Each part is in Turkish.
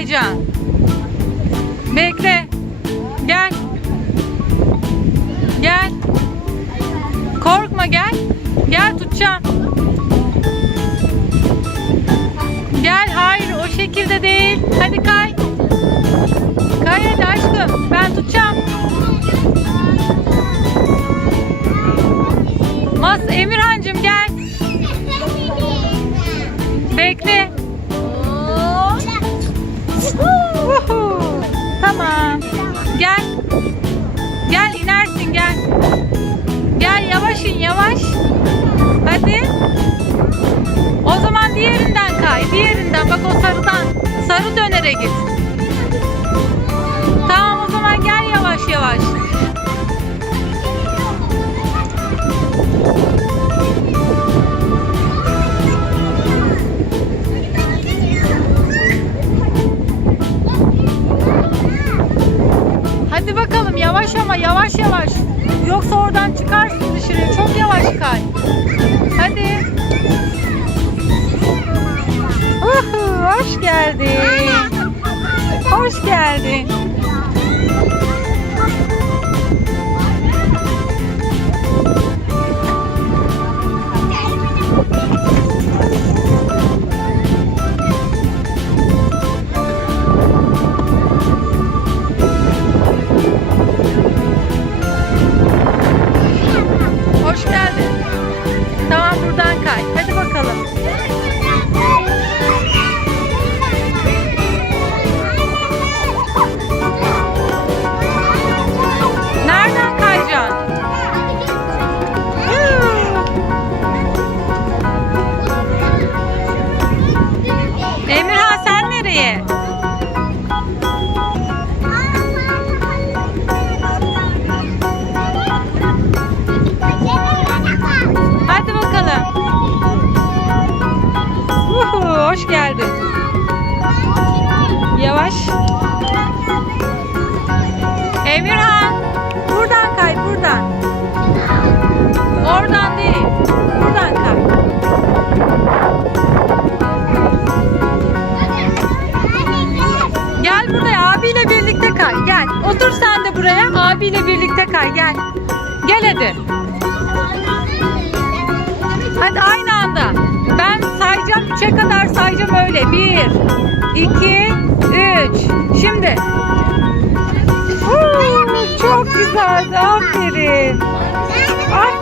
kayacaksın. Bekle. Gel. Gel. Korkma gel. Gel tutacağım. Gel hayır o şekilde değil. Hadi kay. Kay hadi aşkım. Ben tutacağım. Mas Emirhancığım gel. Bekle. Tamam. Gel. Gel inersin gel. Gel yavaş in yavaş. Hadi. O zaman diğerinden kay. Diğerinden bak o sarıdan. Sarı dönere git. Tamam o zaman gel yavaş yavaş. Bakalım yavaş ama yavaş yavaş. Yoksa oradan çıkarsın dışarıya. Çok yavaş kay. Buradan. Oradan değil. Buradan kay. Gel buraya abiyle birlikte kay. Gel. Otur sen de buraya. Abiyle birlikte kay. Gel. Gel hadi. Hadi aynı anda. Ben sayacağım. Üçe kadar sayacağım öyle. Bir, iki, üç. Şimdi. Güzeldi. Aferin. Aferin.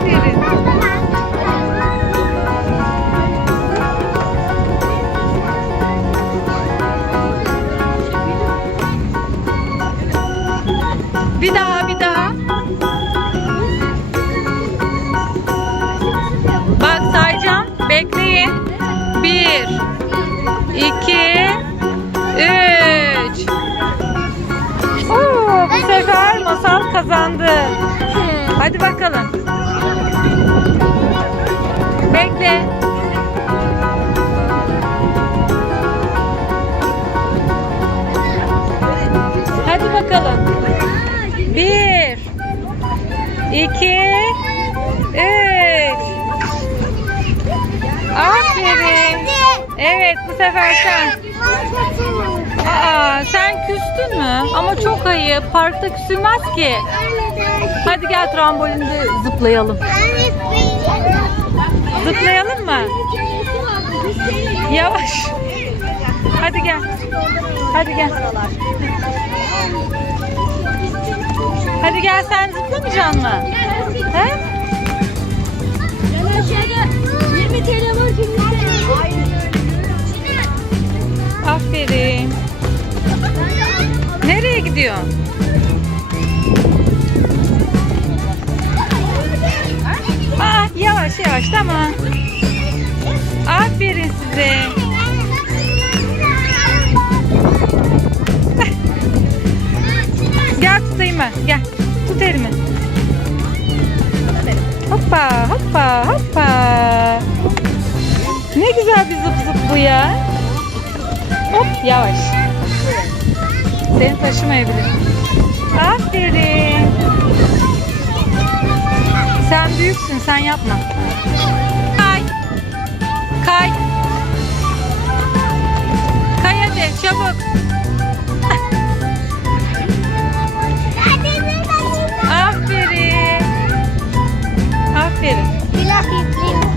İki, üç. Aferin. Evet bu sefer sen. Aa, sen küstün mü? Ama çok ayıp. Parkta küsülmez ki. Hadi gel trambolinde zıplayalım. Zıplayalım mı? Yavaş. Hadi gel. Hadi gel. Hadi gel sen zıplamayacaksın mı? He? 20 TL var. Aferin. Nereye gidiyorsun? Aa, yavaş yavaş tamam. Aferin size. Gel tutayım ben. Gel. Tut elimi. Hoppa hoppa. Ne güzel bir zıp zıp bu ya. Hop yavaş. Seni taşımayabilir. Aferin. Sen büyüksün sen yapma. Kay. Kay. Kay hadi çabuk. Aferin. Aferin. happy blue.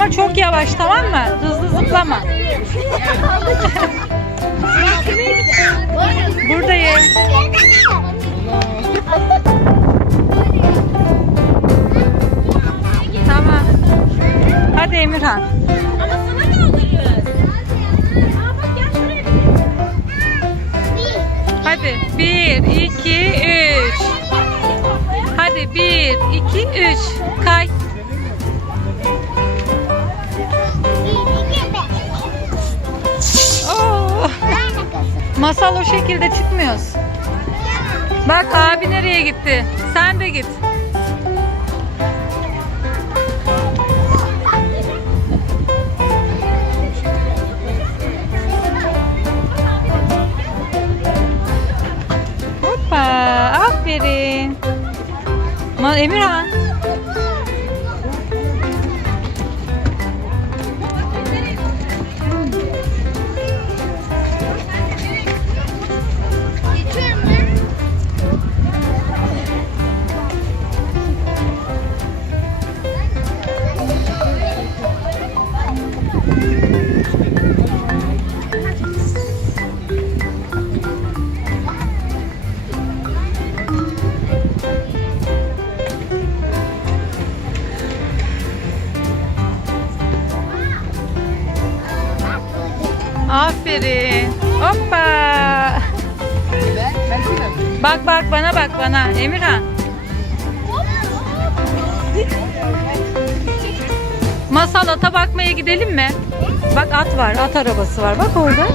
Ama çok yavaş tamam mı? Hızlı zıplama. Buradayım. Tamam. Hadi Emirhan. Hadi. Bir, iki, üç. Hadi bir, iki, üç. Kay. Masal o şekilde çıkmıyoruz. Bak abi nereye gitti? Sen de git. Hoppa, aferin. Ma Emirhan. Bak bana bak bana Emirhan. Masal ata bakmaya gidelim mi? Bak at var, at arabası var. Bak orada.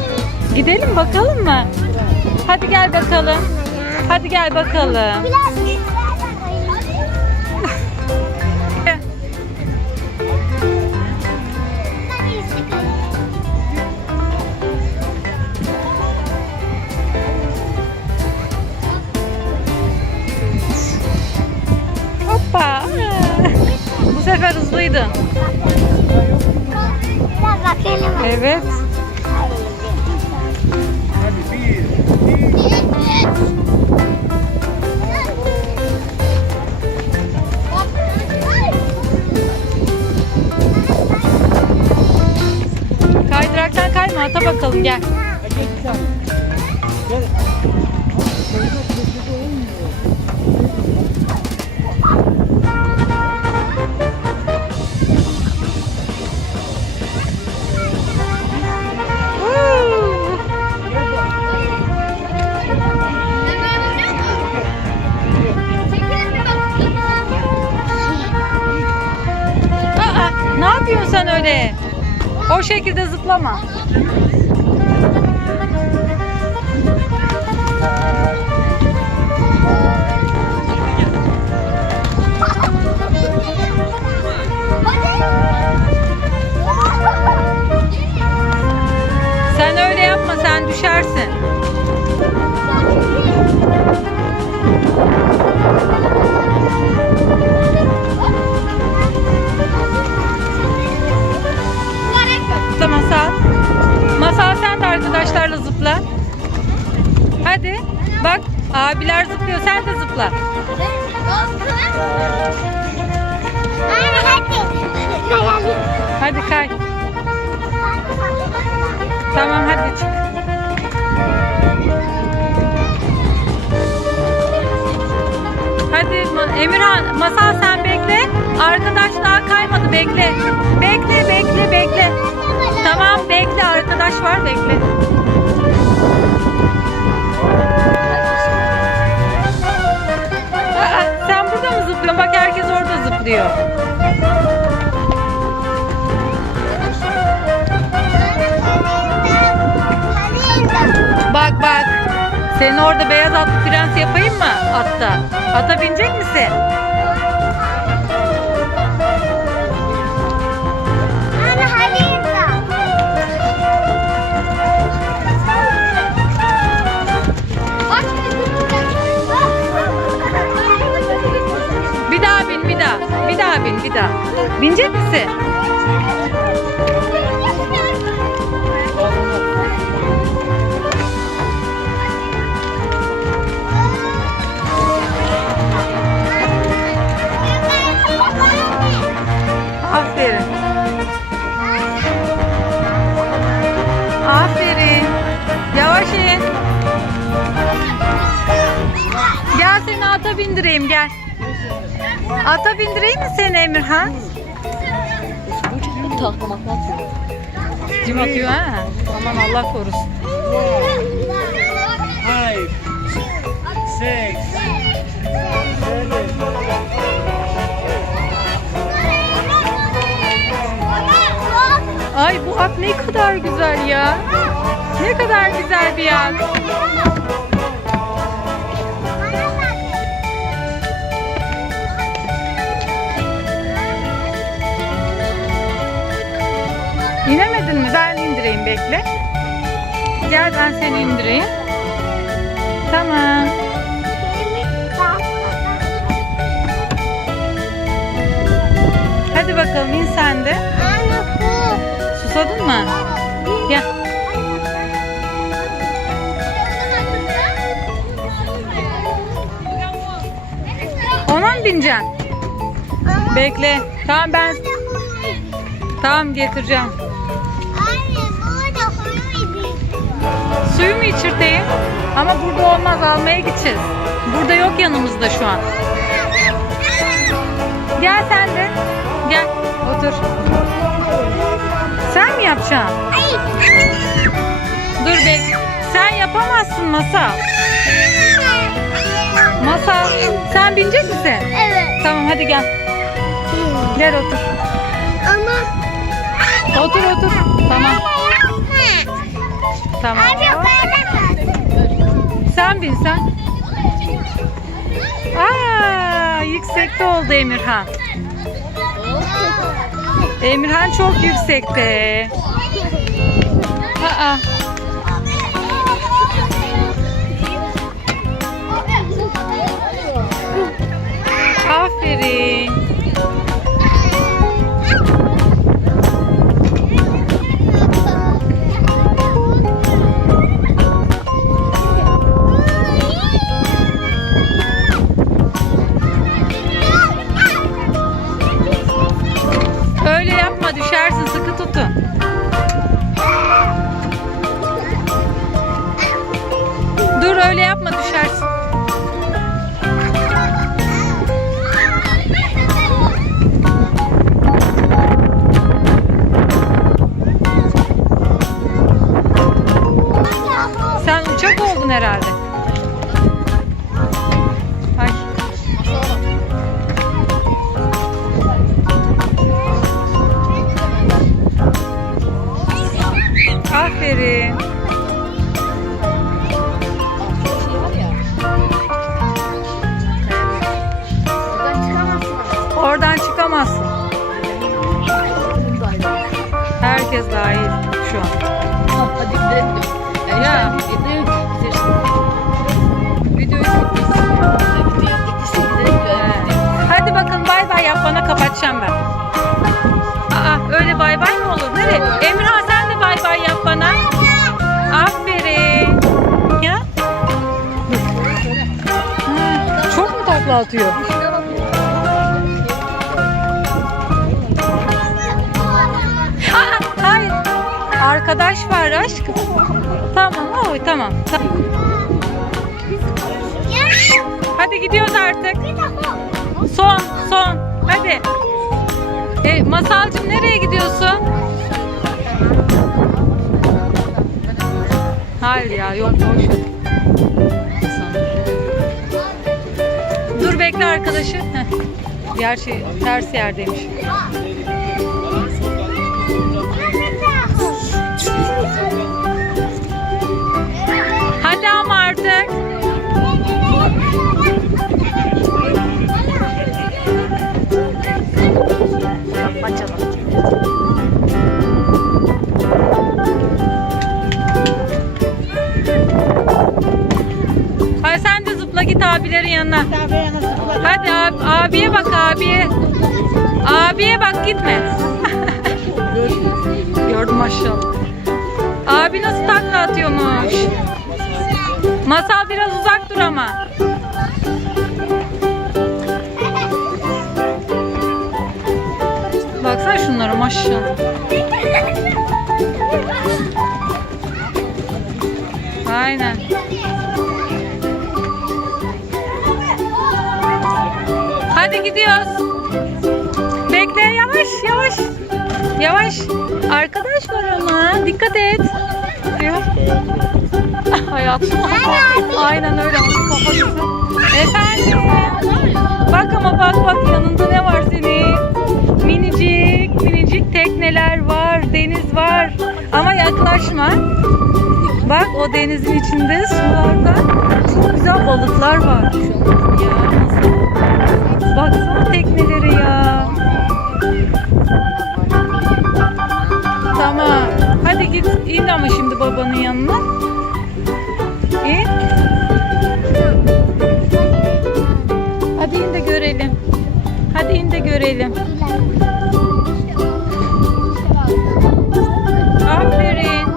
Gidelim bakalım mı? Hadi gel bakalım. Hadi gel bakalım. Hoppa. Sefer hızlıydın. Evet. Kaydıraktan kayma ata bakalım gel. Öyle? O şekilde zıplama. Sen öyle yapma sen düşersin. Sen Senin orada beyaz atlı prens yapayım mı atta? Ata binecek misin? Bir daha bin bir daha. Bir daha bin bir daha. Binecek misin? Ata bindireyim gel. Ata bindireyim mi seni Emirhan? Kim atıyor ha? Aman Allah korusun. Ay bu at ne kadar güzel ya. Ne kadar güzel bir at. İnemedin mi? Ben indireyim bekle. Gel ben seni indireyim. Tamam. Hadi bakalım in sen de. Susadın mı? Gel. Ona mı bineceksin? Bekle. Tamam ben tamam getireceğim. Ama burada olmaz almaya gideceğiz. Burada yok yanımızda şu an. Gel sen de. Gel otur. Sen mi yapacaksın? Dur be. Sen yapamazsın Masal. Masal sen binecek misin? Evet. Tamam hadi gel. Gel otur. Ama Otur otur. Tamam. Tamam. Sen bin sen. Aa, yüksekte oldu Emirhan. Emirhan çok yüksekte. Aa, aferin. Düşersin sıkı tutun. Aferin. Oradan çıkamazsın. Herkes dahil şu an. Hadi gidelim. Ya. Hadi bakın bay bay yap bana kapatacağım ben. Aa öyle bay bay mı olur? Nereye? Emirhan Aa, hayır. Arkadaş var aşkım. Tamam, oy tamam. tamam. Hadi gidiyoruz artık. Son, son. Hadi. E, Masalcığım nereye gidiyorsun? Hayır ya, yok boş. Bekle arkadaşı. Heh. Gerçi ters yerdeymiş. Hadi ama artık. Hadi sen de zıpla git abilerin yanına. Hadi abi, abiye bak abiye. Abiye bak gitme. Gördüm maşallah. Abi nasıl takla atıyormuş. Masal biraz uzak dur ama. Baksana şunlara maşallah. Aynen. Hadi gidiyoruz. Bekle yavaş yavaş. Yavaş. Arkadaş var ama dikkat et. Ya. Hayatım. Aynen öyle ama kafası. Efendim. Bak ama bak bak yanında ne var senin? Minicik minicik tekneler var, deniz var. Ama yaklaşma. Bak o denizin içinde sularda çok güzel balıklar var. Ya? Baksana tekneleri ya. Tamam. Hadi git in ama şimdi babanın yanına. İn. Hadi in de görelim. Hadi in de görelim. Aferin.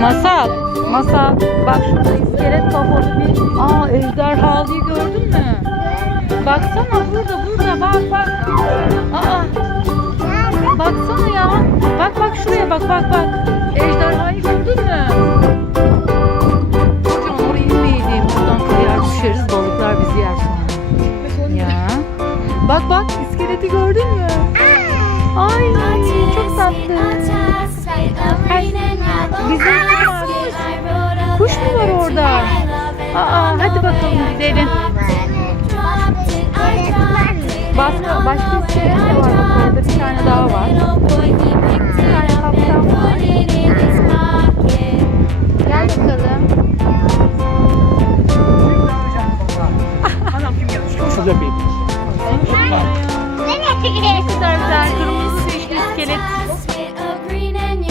Masal. Masal. Bak şurada iskelet kafalı bir... Aa ejderhalıyı gördün mü? Baksana burada burada bak bak. Aa. Baksana ya. Bak bak şuraya bak bak bak. Ejderhayı gördün mü? Hocam oraya inmeyelim. Buradan kayar düşeriz. Balıklar bizi yer. Ya. Bak bak iskeleti gördün mü? Ay çok tatlı. Bizim var. Kuş mu var orada? Aa hadi bakalım gidelim. Başka, başka iskelet de var. Bak orada bir tane daha var. Bir tane kaptan var. Gel bakalım. Şurada bir. Ne kadar güzel kırmızı dişli iskelet.